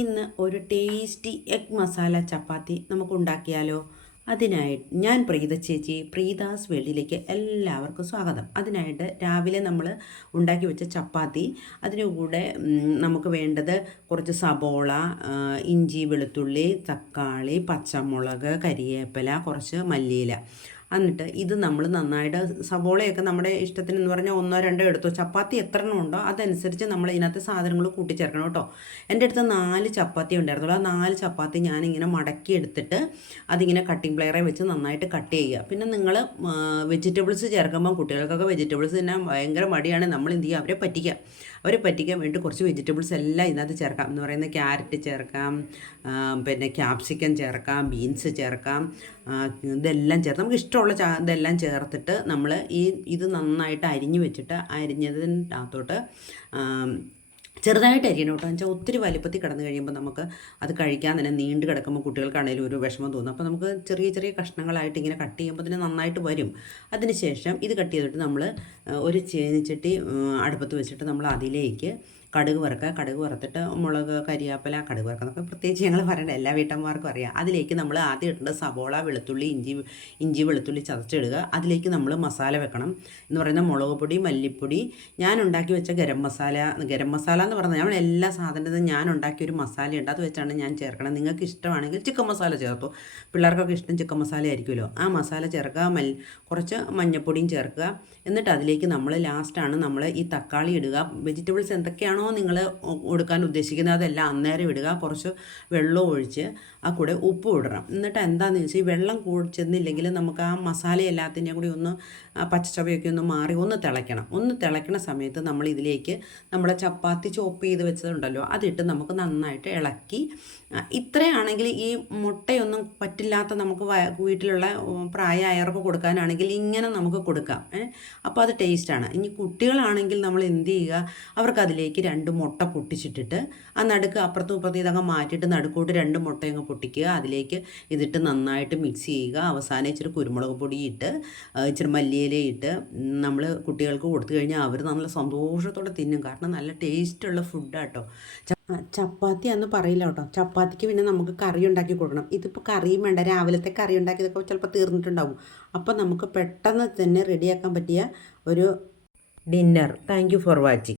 ഇന്ന് ഒരു tasty egg masala ചപ്പാത്തി നമുക്ക് ഉണ്ടാക്കിയാലോ? അതിനായിട്ട് ഞാൻ പ്രീത ചേച്ചി, പ്രീതാസ് വേൾഡിലേക്ക് എല്ലാവർക്കും സ്വാഗതം. അതിനായിട്ട് രാവിലെ നമ്മൾ ഉണ്ടാക്കി വെച്ച ചപ്പാത്തി, അതിന് കൂടെ നമുക്ക് വേണ്ടത് കുറച്ച് സബോള, ഇഞ്ചി, വെളുത്തുള്ളി, തക്കാളി, പച്ചമുളക്, കരിവേപ്പില, കുറച്ച് മല്ലിയില. എന്നിട്ട് ഇത് നമ്മൾ നന്നായിട്ട് സവോളയൊക്കെ നമ്മുടെ ഇഷ്ടത്തിന് എന്ന് പറഞ്ഞാൽ ഒന്നോ രണ്ടോ എടുത്തോ, ചപ്പാത്തി എത്ര എണ്ണം ഉണ്ടോ അതനുസരിച്ച് നമ്മൾ ഇതിനകത്ത് സാധനങ്ങൾ കൂട്ടിച്ചേർക്കണം കേട്ടോ. എൻ്റെ അടുത്ത് 4 ചപ്പാത്തി ഉണ്ടായിരുന്നുള്ളൂ. ആ 4 ചപ്പാത്തി ഞാനിങ്ങനെ മടക്കി എടുത്തിട്ട് അതിങ്ങനെ കട്ടിംഗ് പ്ലെയറെ വെച്ച് നന്നായിട്ട് കട്ട് ചെയ്യുക. പിന്നെ നിങ്ങൾ വെജിറ്റബിൾസ് ചേർക്കുമ്പം കുട്ടികൾക്കൊക്കെ വെജിറ്റബിൾസ് തന്നെ ഭയങ്കര മടിയാണ്. നമ്മൾ എന്ത് ചെയ്യുക, അവരെ പറ്റിക്കാൻ വേണ്ടി കുറച്ച് വെജിറ്റബിൾസ് എല്ലാം ഇതിനകത്ത് ചേർക്കാം. എന്ന് പറയുന്നത് ക്യാരറ്റ് ചേർക്കാം, പിന്നെ ക്യാപ്സിക്കം ചേർക്കാം, ബീൻസ് ചേർക്കാം, ഇതെല്ലാം ചേർത്ത് നമുക്ക് ഇഷ്ടമുള്ള ഇതെല്ലാം ചേർത്തിട്ട് നമ്മൾ ഇത് നന്നായിട്ട് അരിഞ്ഞ് വെച്ചിട്ട് അരിഞ്ഞതിൻ്റെ അകത്തോട്ട് ചെറുതായിട്ട് അരിയണം കേട്ടോ. വെച്ചാൽ ഒത്തിരി വലിപ്പത്തിൽ കിടന്ന് കഴിയുമ്പോൾ നമുക്ക് അത് കഴിക്കാൻ തന്നെ നീണ്ട് കിടക്കുമ്പോൾ കുട്ടികൾക്കാണെങ്കിലും ഒരു വിഷമം തോന്നും. അപ്പോൾ നമുക്ക് ചെറിയ ചെറിയ കഷ്ണങ്ങളായിട്ട് ഇങ്ങനെ കട്ട് ചെയ്യുമ്പോൾ തന്നെ നന്നായിട്ട് വരും. അതിനുശേഷം ഇത് കട്ട് ചെയ്തിട്ട് നമ്മൾ ഒരു ചീനിച്ചട്ടി അടുപ്പത്ത് വെച്ചിട്ട് നമ്മൾ അതിലേക്ക് കടുക് വറുത്തിട്ട് മുളക്, കരിയാപ്പില, കടുക് വറുക്കുന്നതൊക്കെ പ്രത്യേകിച്ച് ഞങ്ങൾ പറയണ്ട, എല്ലാ വീട്ടമ്മമാർക്കും അറിയാം. അതിലേക്ക് നമ്മൾ ആദ്യം ഇടേണ്ടത് സബോള, വെളുത്തുള്ളി, ഇഞ്ചി വെളുത്തുള്ളി ചതച്ചിടുക. അതിലേക്ക് നമ്മൾ മസാല വെക്കണം. എന്ന് പറയുന്നത് മുളക് പൊടി, മല്ലിപ്പൊടി, ഞാൻ ഉണ്ടാക്കി വെച്ച ഗരം മസാല എന്ന് പറഞ്ഞാൽ ഞാൻ എല്ലാ സാധനത്തിനും ഞാൻ ഉണ്ടാക്കിയൊരു മസാലയുണ്ട്, അത് വെച്ചാണ് ഞാൻ ചേർക്കണം. നിങ്ങൾക്ക് ഇഷ്ടമാണെങ്കിൽ ചിക്കൻ മസാല ചേർത്തു. പിള്ളേർക്കൊക്കെ ഇഷ്ടം ചിക്കൻ മസാല ആയിരിക്കുമല്ലോ. ആ മസാല ചേർക്കുക, കുറച്ച് മഞ്ഞൾപ്പൊടിയും ചേർക്കുക. എന്നിട്ട് അതിലേക്ക് നമ്മൾ ലാസ്റ്റാണ് നമ്മൾ ഈ തക്കാളി ഇടുക. വെജിറ്റബിൾസ് എന്തൊക്കെയാണോ നിങ്ങൾ കൊടുക്കാൻ ഉദ്ദേശിക്കുന്നത് അതെല്ലാം അന്നേരം ഇടുക. കുറച്ച് വെള്ളം ഒഴിച്ച് ആ കൂടെ ഉപ്പ് ഇടണം. എന്നിട്ട് എന്താണെന്ന് വെച്ചാൽ ഈ വെള്ളം ചെന്നില്ലെങ്കിൽ നമുക്ക് ആ മസാല എല്ലാത്തിൻ്റെയും കൂടി ഒന്ന് പച്ചച്ചവയൊക്കെ ഒന്ന് മാറി ഒന്ന് തിളയ്ക്കണ സമയത്ത് നമ്മൾ ഇതിലേക്ക് നമ്മുടെ ചപ്പാത്തി ചോപ്പ് ചെയ്ത് വെച്ചതുണ്ടല്ലോ അതിട്ട് നമുക്ക് നന്നായിട്ട് ഇളക്കി. ഇത്രയാണെങ്കിൽ ഈ മുട്ടയൊന്നും പറ്റില്ലാത്ത നമുക്ക് വീട്ടിലുള്ള പ്രായമായവർക്ക് കൊടുക്കാനാണെങ്കിൽ ഇങ്ങനെ നമുക്ക് കൊടുക്കാം. അപ്പോൾ അത് ടേസ്റ്റാണ്. ഇനി കുട്ടികളാണെങ്കിൽ നമ്മൾ എന്ത് ചെയ്യുക, അവർക്കതിലേക്ക് 2 മുട്ട പൊട്ടിച്ചിട്ടിട്ട് ആ നടുക്ക് അപ്പുറത്തും ഇപ്പുറത്തും ഇതങ്ങ് മാറ്റിയിട്ട് നടുക്കോട്ട് 2 മുട്ടയങ്ങ് പൊട്ടിക്കുക. അതിലേക്ക് ഇതിട്ട് നന്നായിട്ട് മിക്സ് ചെയ്യുക. അവസാനം ഇച്ചിരി കുരുമുളക് പൊടി ഇട്ട് ഇച്ചിരി മല്ലിയില ഇട്ട് നമ്മൾ കുട്ടികൾക്ക് കൊടുത്തു കഴിഞ്ഞാൽ അവർ നല്ല സന്തോഷത്തോടെ തിന്നും. കാരണം നല്ല ടേസ്റ്റുള്ള ഫുഡാട്ടോ. ചപ്പാത്തി എന്ന് പറയില്ല കേട്ടോ. ചപ്പാത്തിക്ക് പിന്നെ നമുക്ക് കറി ഉണ്ടാക്കി കൊടുക്കണം. ഇതിപ്പോൾ കറിയും വേണ്ട, രാവിലത്തെ കറി ഉണ്ടാക്കിയതൊക്കെ ചിലപ്പോൾ തീർന്നിട്ടുണ്ടാവും. അപ്പോൾ നമുക്ക് പെട്ടെന്ന് തന്നെ റെഡിയാക്കാൻ പറ്റിയ ഒരു dinner. Thank you for watching.